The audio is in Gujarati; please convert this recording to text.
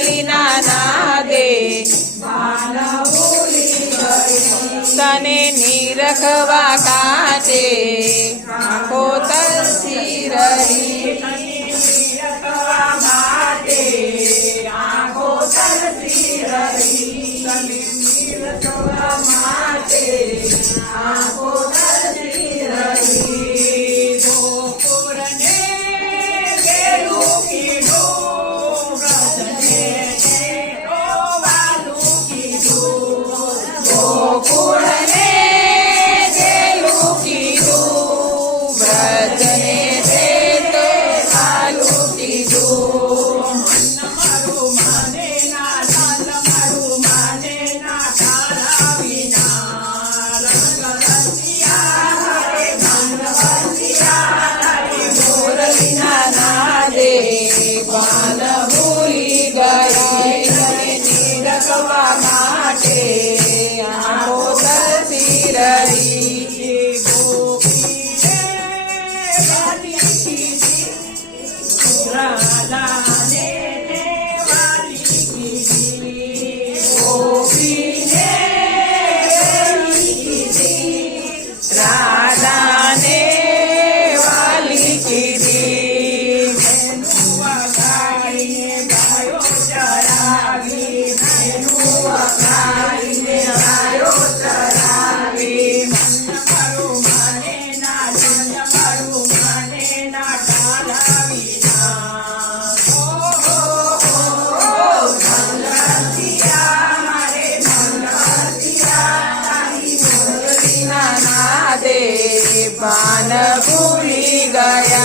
મુરલીના નાદે તને નિરખવા કાટે. આંખો તલસી રહી. Savannah. देवी पान भूली गया